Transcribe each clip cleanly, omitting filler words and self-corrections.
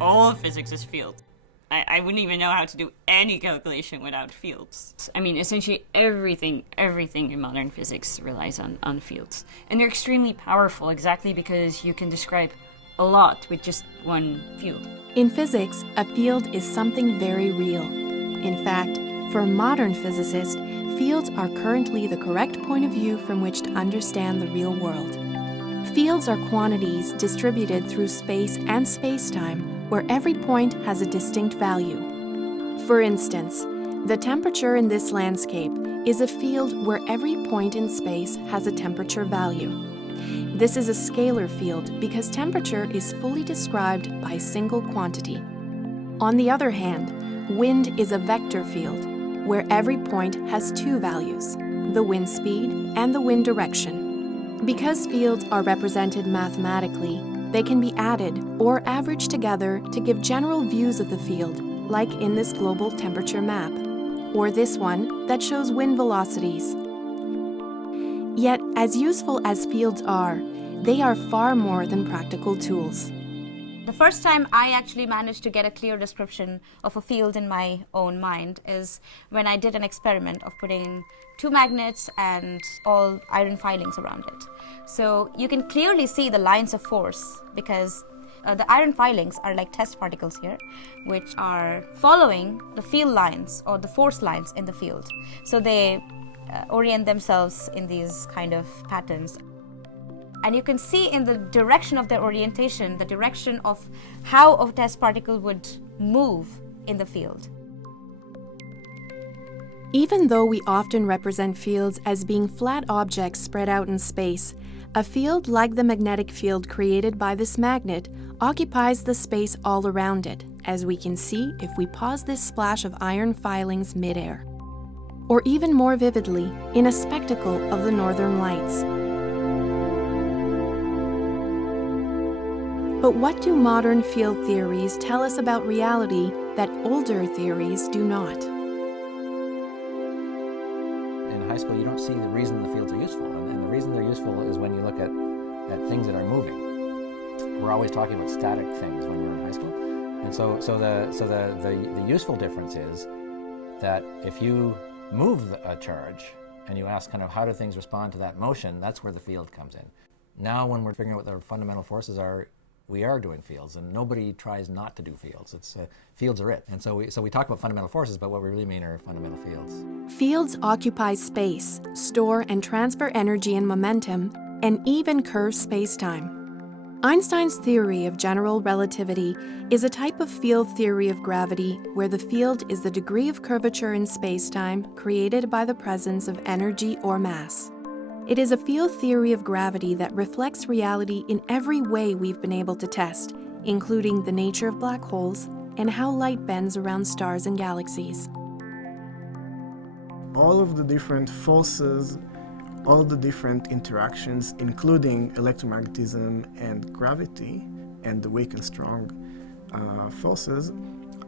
all of physics is field. I wouldn't even know how to do any calculation without fields. I mean, essentially everything in modern physics relies on fields. And they're extremely powerful exactly because you can describe a lot with just one field. In physics, a field is something very real. In fact, for a modern physicist, fields are currently the correct point of view from which to understand the real world. Fields are quantities distributed through space and space-time, where every point has a distinct value. For instance, the temperature in this landscape is a field where every point in space has a temperature value. This is a scalar field because temperature is fully described by a single quantity. On the other hand, wind is a vector field, where every point has two values, the wind speed and the wind direction. Because fields are represented mathematically, they can be added or averaged together to give general views of the field, like in this global temperature map, or this one that shows wind velocities. Yet, as useful as fields are, they are far more than practical tools. The first time I actually managed to get a clear description of a field in my own mind is when I did an experiment of putting two magnets and all iron filings around it. So you can clearly see the lines of force because the iron filings are like test particles here, which are following the field lines or the force lines in the field. So they orient themselves in these kind of patterns. And you can see in the direction of their orientation, the direction of how a test particle would move in the field. Even though we often represent fields as being flat objects spread out in space, a field like the magnetic field created by this magnet occupies the space all around it, as we can see if we pause this splash of iron filings mid-air. Or even more vividly, in a spectacle of the Northern Lights. But what do modern field theories tell us about reality that older theories do not? In high school, you don't see the reason the fields are useful. And the reason they're useful is when you look at things that are moving. We're always talking about static things when we're in high school. And so the useful difference is that if you move a charge and you ask kind of how do things respond to that motion, that's where the field comes in. Now when we're figuring out what their fundamental forces are, we are doing fields, and nobody tries not to do fields. It's fields are it. And so we talk about fundamental forces, but what we really mean are fundamental fields. Fields occupy space, store and transfer energy and momentum, and even curve space-time. Einstein's theory of general relativity is a type of field theory of gravity where the field is the degree of curvature in space-time created by the presence of energy or mass. It is a field theory of gravity that reflects reality in every way we've been able to test, including the nature of black holes and how light bends around stars and galaxies. All of the different forces, all the different interactions, including electromagnetism and gravity, and the weak and strong forces,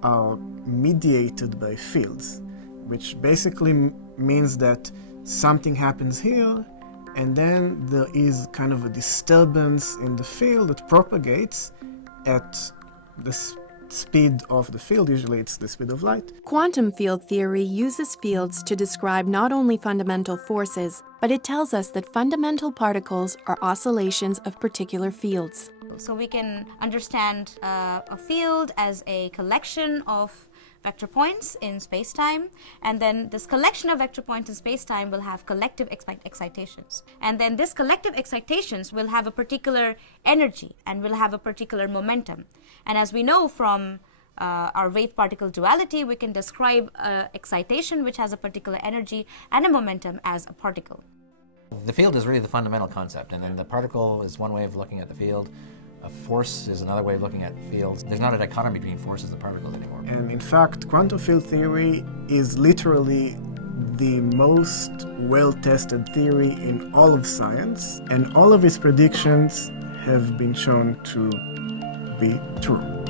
are mediated by fields, which basically means that something happens here, and then there is kind of a disturbance in the field that propagates at the speed of the field. Usually it's the speed of light. Quantum field theory uses fields to describe not only fundamental forces, but it tells us that fundamental particles are oscillations of particular fields. So we can understand a field as a collection of vector points in space-time, and then this collection of vector points in space-time will have collective excitations. And then this collective excitations will have a particular energy and will have a particular momentum. And as we know from our wave-particle duality, we can describe excitation which has a particular energy and a momentum as a particle. The field is really the fundamental concept, and then the particle is one way of looking at the field. A force is another way of looking at fields. There's not a dichotomy between forces and particles anymore. And in fact, quantum field theory is literally the most well-tested theory in all of science, and all of its predictions have been shown to be true.